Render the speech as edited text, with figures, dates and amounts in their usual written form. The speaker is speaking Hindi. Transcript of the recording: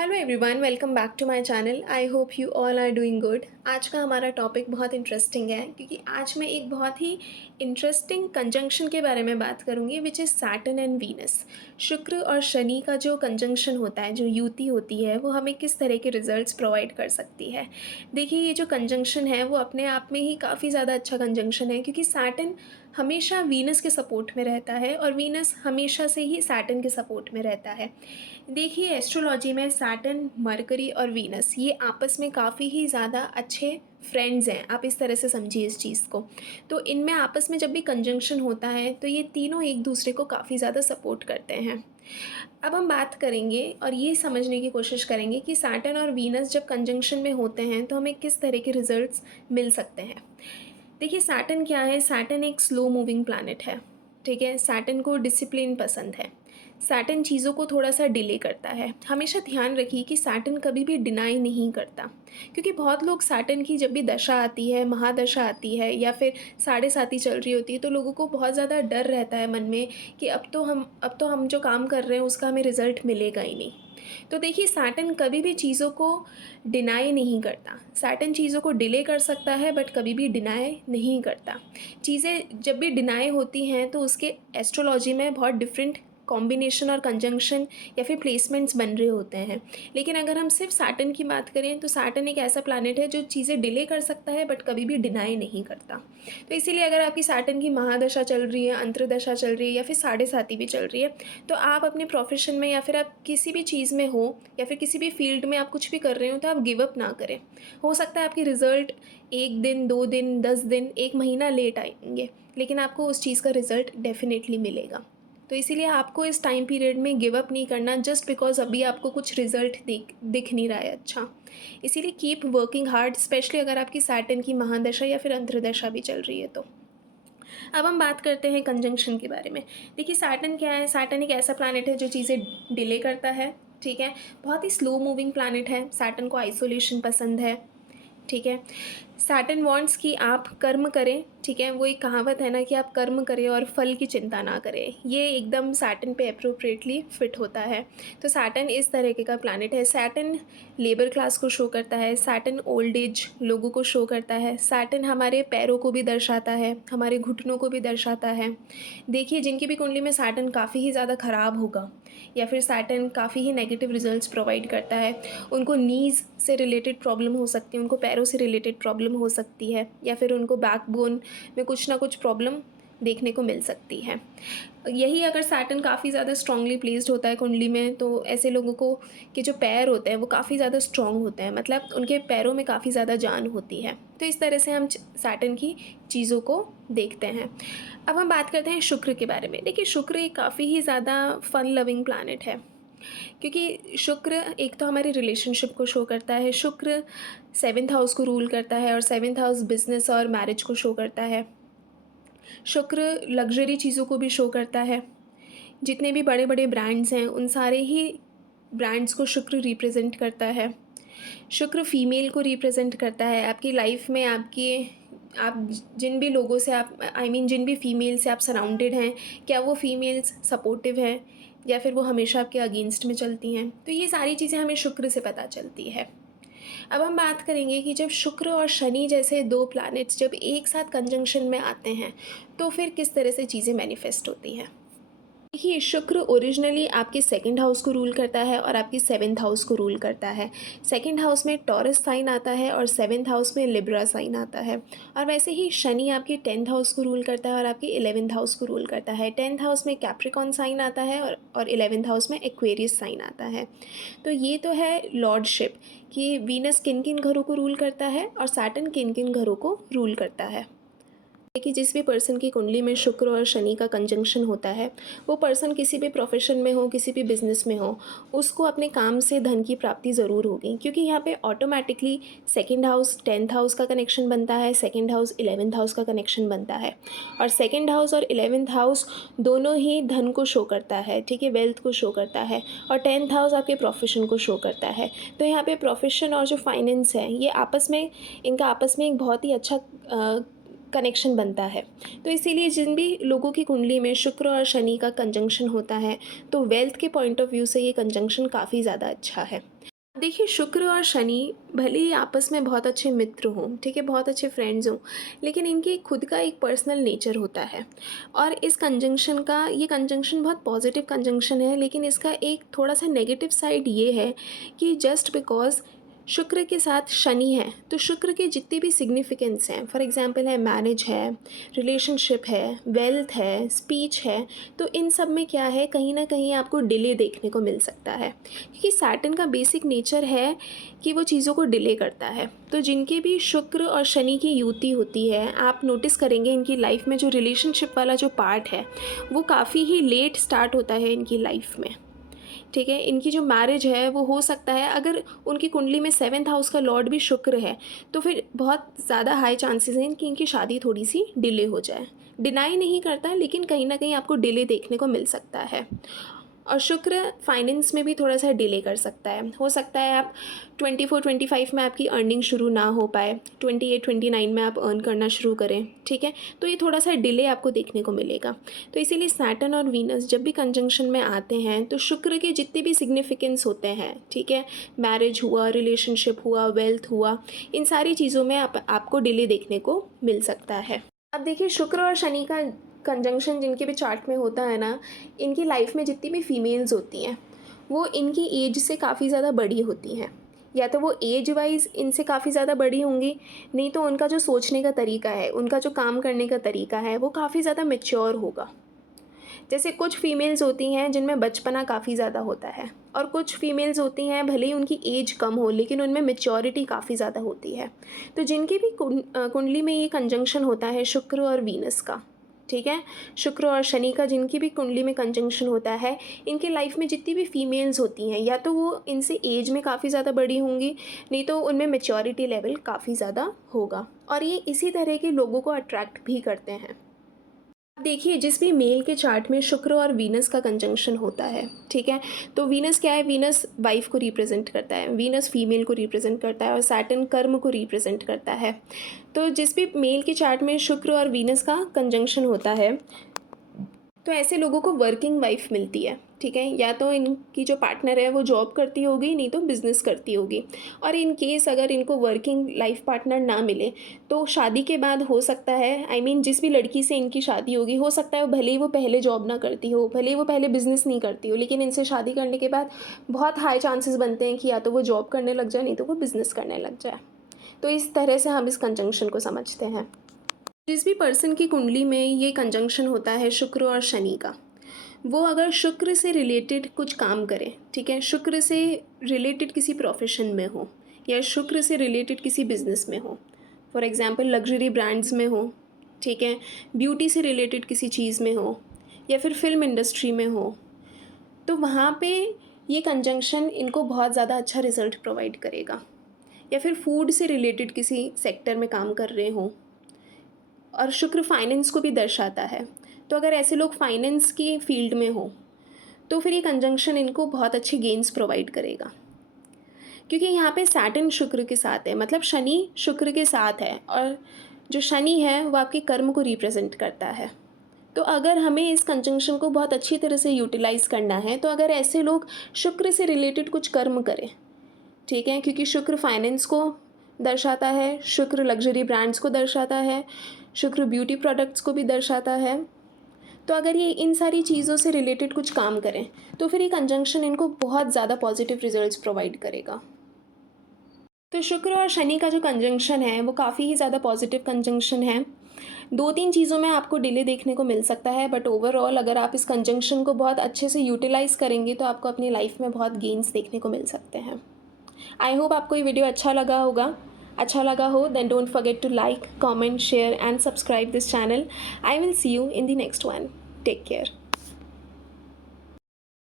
Hello everyone, welcome back to my channel. I hope you all are doing good. आज का हमारा टॉपिक बहुत इंटरेस्टिंग है क्योंकि आज मैं एक बहुत ही इंटरेस्टिंग कंजंक्शन के बारे में बात करूंगी which is Saturn and Venus. शुक्र और शनि का जो कंजंक्शन होता है, जो युति होती है, वो हमें किस तरह के रिजल्ट्स प्रोवाइड कर सकती है। देखिए, ये जो कंजंक्शन है वो अपने आप में ही काफ़ी ज़्यादा अच्छा कंजंक्शन है क्योंकि सैटर्न हमेशा वीनस के सपोर्ट में रहता है और वीनस हमेशा से ही सैटर्न के सपोर्ट में रहता है। देखिए, एस्ट्रोलॉजी में सैटर्न, मरकरी और वीनस ये आपस में काफ़ी ही ज़्यादा अच्छे फ्रेंड्स हैं। आप इस तरह से समझिए इस चीज़ को। तो इनमें आपस में जब भी कंजंक्शन होता है तो ये तीनों एक दूसरे को काफ़ी ज़्यादा सपोर्ट करते हैं। अब हम बात करेंगे और ये समझने की कोशिश करेंगे कि सैटर्न और वीनस जब कंजंक्शन में होते हैं तो हमें किस तरह के रिजल्ट्स मिल सकते हैं। देखिए, सैटर्न क्या है? सैटर्न एक स्लो मूविंग प्लैनेट है। ठीक है, सैटर्न को डिसिप्लिन पसंद है। सैटर्न चीज़ों को थोड़ा सा डिले करता है। हमेशा ध्यान रखिए कि सैटर्न कभी भी डिनाई नहीं करता, क्योंकि बहुत लोग सैटर्न की जब भी दशा आती है, महादशा आती है या फिर साढ़े साती चल रही होती है, तो लोगों को बहुत ज़्यादा डर रहता है मन में कि अब तो हम जो काम कर रहे हैं उसका हमें रिज़ल्ट मिलेगा ही नहीं। तो देखिए, सैटर्न कभी भी चीज़ों को डिनाई नहीं करता। सैटर्न चीज़ों को डिले कर सकता है बट कभी भी डिनाई नहीं करता। चीज़ें जब भी डिनाई होती हैं तो उसके एस्ट्रोलॉजी में बहुत डिफरेंट कॉम्बिनेशन और कंजंक्शन या फिर प्लेसमेंट्स बन रहे होते हैं। लेकिन अगर हम सिर्फ सैटर्न की बात करें तो सैटर्न एक ऐसा प्लैनेट है जो चीज़ें डिले कर सकता है बट कभी भी डिनाई नहीं करता। तो इसीलिए अगर आपकी सैटर्न की महादशा चल रही है, अंतर्दशा चल रही है या फिर साढ़े साती भी चल रही है, तो आप अपने प्रोफेशन में या फिर आप किसी भी चीज़ में हो या फिर किसी भी फील्ड में आप कुछ भी कर रहे हो तो आप गिव अप ना करें। हो सकता है आपकी रिज़ल्ट 1 दिन, 2 दिन, 10 दिन, 1 महीना लेट आएंगे, लेकिन आपको उस चीज़ का रिज़ल्ट डेफिनेटली मिलेगा। तो इसीलिए आपको इस टाइम पीरियड में गिव अप नहीं करना जस्ट बिकॉज अभी आपको कुछ रिज़ल्ट दिख नहीं रहा है अच्छा। इसीलिए कीप वर्किंग हार्ड, स्पेशली अगर आपकी सैटर्न की महादशा या फिर अंतर्दशा भी चल रही है तो। अब हम बात करते हैं कंजंक्शन के बारे में। देखिए, सैटर्न क्या है? सैटर्न एक ऐसा प्लैनेट है जो चीज़ें डिले करता है। ठीक है, बहुत ही स्लो मूविंग प्लैनेट है। सैटर्न को आइसोलेशन पसंद है। ठीक है, सैटर्न वांट्स कि आप कर्म करें। ठीक है, वो एक कहावत है ना कि आप कर्म करें और फल की चिंता ना करें, ये एकदम सैटर्न पे अप्रोप्रिएटली फिट होता है। तो सैटर्न इस तरीके का प्लैनेट है। सैटर्न लेबर क्लास को शो करता है, सैटर्न ओल्ड एज लोगों को शो करता है, सैटर्न हमारे पैरों को भी दर्शाता है, हमारे घुटनों को भी दर्शाता है। देखिए, जिनकी भी कुंडली में सैटर्न काफ़ी ही ज़्यादा ख़राब होगा या फिर सैटर्न काफ़ी ही नेगेटिव रिजल्ट्स प्रोवाइड करता है, उनको नीज़ से रिलेटेड प्रॉब्लम हो सकती है, उनको पैरों से रिलेटेड प्रॉब्लम हो सकती है या फिर उनको बैकबोन में कुछ ना कुछ प्रॉब्लम देखने को मिल सकती है। यही अगर सैटर्न काफ़ी ज़्यादा स्ट्रांगली प्लेस्ड होता है कुंडली में तो ऐसे लोगों को के जो पैर होते हैं वो काफ़ी ज़्यादा स्ट्रांग होते हैं, मतलब उनके पैरों में काफ़ी ज़्यादा जान होती है। तो इस तरह से हम सैटर्न की चीज़ों को देखते हैं। अब हम बात करते हैं शुक्र के बारे में। देखिए, शुक्र एक काफ़ी ही ज़्यादा फन लविंग प्लैनेट है क्योंकि शुक्र एक तो हमारी रिलेशनशिप को शो करता है। शुक्र 7th हाउस को रूल करता है और 7th हाउस बिजनेस और मैरिज को शो करता है। शुक्र लग्जरी चीज़ों को भी शो करता है। जितने भी बड़े बड़े ब्रांड्स हैं उन सारे ही ब्रांड्स को शुक्र रिप्रेजेंट करता है। शुक्र फीमेल को रिप्रेजेंट करता है। आपकी लाइफ में आप जिन भी लोगों से आप जिन भी फीमेल से आप सराउंडेड हैं, क्या वो फीमेल्स सपोर्टिव हैं या फिर वो हमेशा आपके अगेंस्ट में चलती हैं, तो ये सारी चीज़ें हमें शुक्र से पता चलती है। अब हम बात करेंगे कि जब शुक्र और शनि जैसे दो प्लैनेट्स जब एक साथ कंजंक्शन में आते हैं तो फिर किस तरह से चीज़ें मैनिफेस्ट होती हैं। देखिए, शुक्र ओरिजिनली आपके 2nd हाउस को रूल करता है और आपकी 7th हाउस को रूल करता है। 2nd हाउस में टॉरस साइन आता है और 7th हाउस में लिब्रा साइन आता है। और वैसे ही शनि आपके 10th हाउस को रूल करता है और आपके 11th हाउस को रूल करता है। 10th हाउस में कैप्रिकॉन साइन आता है और 11th हाउस में एक्वेरियस साइन आता है। तो ये तो है लॉर्डशिप कि वीनस किन किन घरों को रूल करता है और सैटर्न किन किन घरों को रूल करता है। कि जिस भी पर्सन की कुंडली में शुक्र और शनि का कंजंक्शन होता है, वो पर्सन किसी भी प्रोफेशन में हो, किसी भी बिजनेस में हो, उसको अपने काम से धन की प्राप्ति ज़रूर होगी, क्योंकि यहाँ पे automatically 2nd house 10th house का कनेक्शन बनता है, 2nd हाउस 11th हाउस का कनेक्शन बनता है और 2nd हाउस और 11th हाउस दोनों ही धन को शो करता है। ठीक है, वेल्थ को शो करता है और 10th हाउस आपके प्रोफेशन को शो करता है। तो यहाँ पे प्रोफेशन और जो फाइनेंस है ये इनका आपस में एक बहुत ही अच्छा कनेक्शन बनता है। तो इसीलिए जिन भी लोगों की कुंडली में शुक्र और शनि का कंजंक्शन होता है, तो वेल्थ के पॉइंट ऑफ व्यू से ये कंजंक्शन काफ़ी ज़्यादा अच्छा है। देखिए, शुक्र और शनि भले ही आपस में बहुत अच्छे मित्र हों, ठीक है, बहुत अच्छे फ्रेंड्स हों, लेकिन इनकी खुद का एक पर्सनल नेचर होता है। और इस कंजंक्शन का, ये कंजंक्शन बहुत पॉजिटिव कंजंक्शन है, लेकिन इसका एक थोड़ा सा नेगेटिव साइड ये है कि जस्ट बिकॉज शुक्र के साथ शनि है, तो शुक्र के जितने भी सिग्निफिकेंस हैं, फॉर एग्जांपल है मैरिज है, रिलेशनशिप है, वेल्थ है, स्पीच है, तो इन सब में क्या है, कहीं ना कहीं आपको डिले देखने को मिल सकता है, क्योंकि सैटर्न का बेसिक नेचर है कि वो चीज़ों को डिले करता है। तो जिनके भी शुक्र और शनि की युति होती है, आप नोटिस करेंगे इनकी लाइफ में जो रिलेशनशिप वाला जो पार्ट है वो काफ़ी ही लेट स्टार्ट होता है इनकी लाइफ में, ठीक है। इनकी जो मैरिज है वो हो सकता है, अगर उनकी कुंडली में 7th हाउस का लॉर्ड भी शुक्र है, तो फिर बहुत ज़्यादा हाई चांसेस हैं कि इनकी शादी थोड़ी सी डिले हो जाए। डिनाई नहीं करता, लेकिन कहीं ना कहीं आपको डिले देखने को मिल सकता है। और शुक्र फाइनेंस में भी थोड़ा सा डिले कर सकता है। हो सकता है आप 24-25 में आपकी अर्निंग शुरू ना हो पाए, 28-29 में आप अर्न करना शुरू करें, ठीक है। तो ये थोड़ा सा डिले आपको देखने को मिलेगा। तो इसीलिए सैटर्न और वीनस जब भी कंजंक्शन में आते हैं, तो शुक्र के जितने भी सिग्निफिकेंस होते हैं, ठीक है, मैरिज हुआ, रिलेशनशिप हुआ, वेल्थ हुआ, इन सारी चीज़ों में आपको डिले देखने को मिल सकता है। अब देखिए, शुक्र और शनि का कंजंक्शन जिनके भी चार्ट में होता है ना, इनकी लाइफ में जितनी भी फीमेल्स होती हैं, वो इनकी एज से काफ़ी ज़्यादा बड़ी होती हैं। या तो वो एज वाइज इनसे काफ़ी ज़्यादा बड़ी होंगी, नहीं तो उनका जो सोचने का तरीका है, उनका जो काम करने का तरीका है, वो काफ़ी ज़्यादा मैच्योर होगा। जैसे कुछ फीमेल्स होती हैं जिनमें बचपना काफ़ी ज़्यादा होता है, और कुछ फीमेल्स होती हैं भले ही उनकी एज कम हो, लेकिन उनमें मैच्योरिटी काफ़ी ज़्यादा होती है। तो जिनकी भी कुंडली में ये कंजंक्शन होता है शुक्र और वीनस का, ठीक है, शुक्र और शनि का जिनकी भी कुंडली में कंजंक्शन होता है, इनके लाइफ में जितनी भी फीमेल्स होती हैं, या तो वो इनसे एज में काफ़ी ज़्यादा बड़ी होंगी, नहीं तो उनमें मैच्योरिटी लेवल काफ़ी ज़्यादा होगा, और ये इसी तरह के लोगों को अट्रैक्ट भी करते हैं। देखिए, जिस भी मेल के चार्ट में शुक्र और वीनस का कंजंक्शन होता है, ठीक है, तो वीनस क्या है, वीनस वाइफ को रिप्रेजेंट करता है, वीनस फीमेल को रिप्रेजेंट करता है, और सैटर्न कर्म को रिप्रेजेंट करता है। तो जिस भी मेल के चार्ट में शुक्र और वीनस का कंजंक्शन होता है, तो ऐसे लोगों को वर्किंग वाइफ मिलती है, ठीक है, या तो इनकी जो पार्टनर है वो जॉब करती होगी, नहीं तो बिज़नेस करती होगी। और इन केस अगर इनको वर्किंग लाइफ पार्टनर ना मिले, तो शादी के बाद हो सकता है, जिस भी लड़की से इनकी शादी होगी, हो सकता है वो भले ही वो पहले जॉब ना करती हो, भले ही वो पहले बिज़नेस नहीं करती हो, लेकिन इनसे शादी करने के बाद बहुत हाई चांसेस बनते हैं कि या तो वो जॉब करने लग जाए, नहीं तो वो बिज़नेस करने लग जाए। तो इस तरह से हम इस कंजंक्शन को समझते हैं। जिस भी पर्सन की कुंडली में ये कंजंक्शन होता है शुक्र और शनि का, वो अगर शुक्र से रिलेटेड कुछ काम करे, ठीक है, शुक्र से रिलेटेड किसी प्रोफेशन में हो, या शुक्र से रिलेटेड किसी बिजनेस में हो, फॉर एग्जांपल लग्जरी ब्रांड्स में हो, ठीक है, ब्यूटी से रिलेटेड किसी चीज़ में हो, या फिर फिल्म इंडस्ट्री में हो, तो वहाँ पे ये कंजंक्शन इनको बहुत ज़्यादा अच्छा रिजल्ट प्रोवाइड करेगा। या फिर फूड से रिलेटेड किसी सेक्टर में काम कर रहे हों, और शुक्र फाइनेंस को भी दर्शाता है, तो अगर ऐसे लोग फाइनेंस की फील्ड में हो, तो फिर ये कंजंक्शन इनको बहुत अच्छे गेन्स प्रोवाइड करेगा, क्योंकि यहाँ पे सैटर्न शुक्र के साथ है, मतलब शनि शुक्र के साथ है, और जो शनि है वो आपके कर्म को रिप्रेजेंट करता है। तो अगर हमें इस कंजंक्शन को बहुत अच्छी तरह से यूटिलाइज़ करना है, तो अगर ऐसे लोग शुक्र से रिलेटेड कुछ कर्म करें, ठीक है, क्योंकि शुक्र फाइनेंस को दर्शाता है, शुक्र लग्जरी ब्रांड्स को दर्शाता है, शुक्र ब्यूटी प्रोडक्ट्स को भी दर्शाता है। तो अगर ये इन सारी चीज़ों से रिलेटेड कुछ काम करें, तो फिर ये कंजंक्शन इनको बहुत ज़्यादा पॉजिटिव रिजल्ट्स प्रोवाइड करेगा। तो शुक्र और शनि का जो कंजंक्शन है वो काफ़ी ही ज़्यादा पॉजिटिव कंजंक्शन है। 2-3 चीज़ों में आपको डिले देखने को मिल सकता है, बट ओवरऑल अगर आप इस कंजंक्शन को बहुत अच्छे से यूटिलाइज़ करेंगे, तो आपको अपनी लाइफ में बहुत गेन्स देखने को मिल सकते हैं। आई होप आपको ये वीडियो अच्छा लगा होगा। अच्छा लगा हो, then don't forget to like, comment, share and subscribe this channel. I will see you in the next one. Take care.